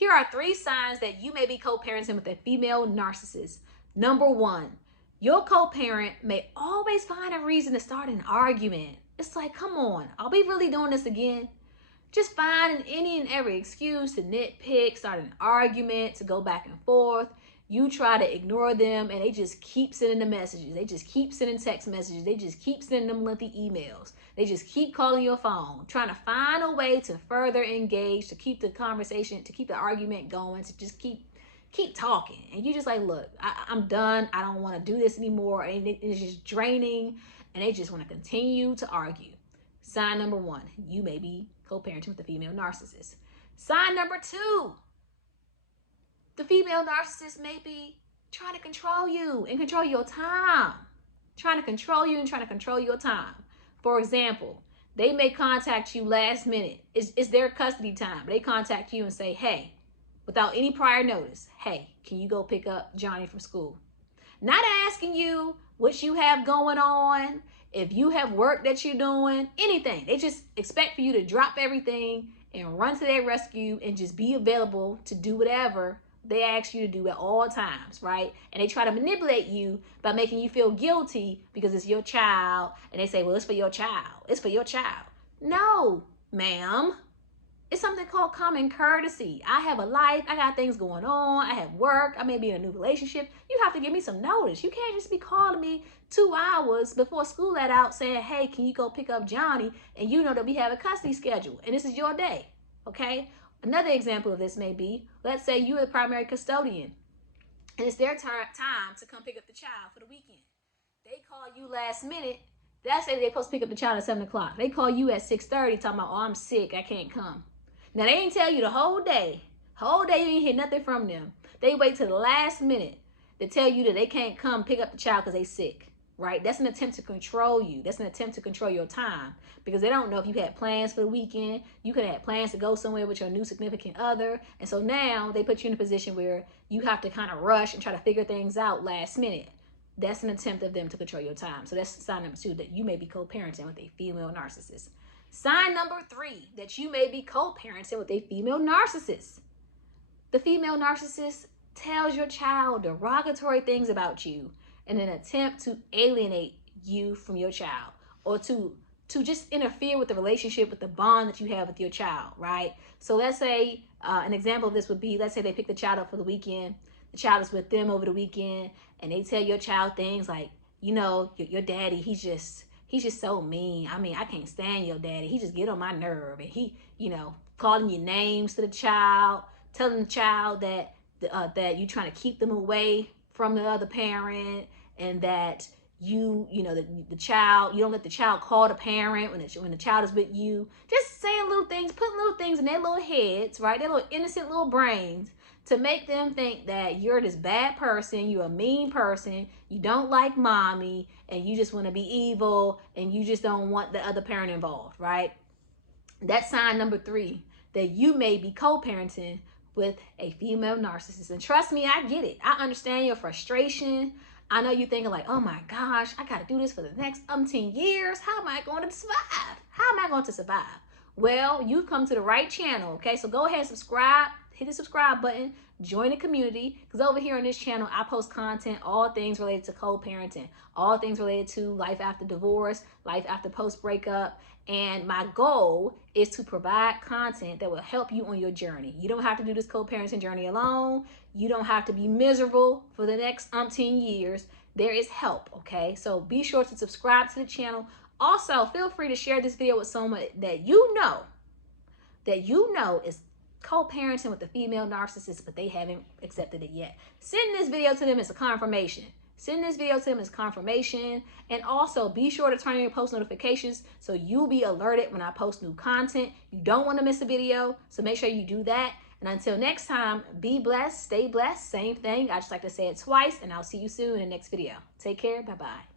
Here are 3 signs that you may be co-parenting with a female narcissist. Number 1, your co-parent may always find a reason to start an argument. It's like, come on, are we really doing this again? Just finding any and every excuse to nitpick, start an argument, to go back and forth. You try to ignore them and they just keep sending the messages. They just keep sending text messages. They just keep sending them lengthy emails. They just keep calling your phone, trying to find a way to further engage, to keep the conversation, to keep the argument going, to just keep talking. And you just like, look, I'm done. I don't want to do this anymore. And it's just draining and they just want to continue to argue. Sign number 1, you may be co-parenting with a female narcissist. Sign number 2, the female narcissist may be trying to control you and control your time. Trying to control you and trying to control your time. For example, they may contact you last minute. It's their custody time. They contact you and say, hey, without any prior notice, hey, can you go pick up Johnny from school? Not asking you what you have going on, if you have work that you're doing, anything. They just expect for you to drop everything and run to their rescue and just be available to do whatever they ask you to do at all times, right? And they try to manipulate you by making you feel guilty because it's your child. And they say, well, it's for your child. It's for your child. No, ma'am. It's something called common courtesy. I have a life. I got things going on. I have work. I may be in a new relationship. You have to give me some notice. You can't just be calling me 2 hours before school let out saying, hey, can you go pick up Johnny? And you know that we have a custody schedule and this is your day, okay? Another example of this may be, let's say you're the primary custodian and it's their time to come pick up the child for the weekend. They call you last minute. Let's say they're supposed to pick up the child at 7 o'clock. They call you at 6:30 talking about, oh, I'm sick, I can't come. Now, they ain't tell you the whole day. You ain't hear nothing from them. They wait till the last minute to tell you that they can't come pick up the child because they sick, right? That's an attempt to control you. That's an attempt to control your time because they don't know if you had plans for the weekend. You could have had plans to go somewhere with your new significant other. And so now they put you in a position where you have to kind of rush and try to figure things out last minute. That's an attempt of them to control your time. So that's sign number 2, that you may be co-parenting with a female narcissist. Sign number 3, that you may be co-parenting with a female narcissist. The female narcissist tells your child derogatory things about you in an attempt to alienate you from your child or to just interfere with the relationship, with the bond that you have with your child, right? So let's say an example of this would be, let's say they pick the child up for the weekend. The child is with them over the weekend and they tell your child things like, you know, your daddy, he's just so mean. I mean, I can't stand your daddy. He just get on my nerve. And he, you know, calling you names to the child, telling the child that that you trying to keep them away from the other parent, and that you know, the child, you don't let the child call the parent when the child is with you. Just saying little things, putting little things in their little heads, right? Their little innocent little brains, to make them think that you're this bad person, you're a mean person, you don't like mommy, and you just want to be evil, and you just don't want the other parent involved, right? That's sign number 3, that you may be co-parenting with a female narcissist. And trust me, I get it. I understand your frustration. I know you're thinking like, oh my gosh, I got to do this for the next 10 years. How am I going to survive? How am I going to survive? Well, you've come to the right channel, okay? So go ahead and subscribe. Hit the subscribe button, join the community, because over here on this channel, I post content, all things related to co-parenting, all things related to life after divorce, life after post-breakup, and my goal is to provide content that will help you on your journey. You don't have to do this co-parenting journey alone. You don't have to be miserable for the next 10 years. There is help, okay? So be sure to subscribe to the channel. Also, feel free to share this video with someone that you know is co-parenting with a female narcissist, but they haven't accepted it yet. Send this video to them as a confirmation. Send this video to them as confirmation. And also be sure to turn on your post notifications so you'll be alerted when I post new content. You don't want to miss a video, so make sure you do that. And until next time, be blessed, stay blessed. Same thing. I just like to say it twice, and I'll see you soon in the next video. Take care. Bye-bye.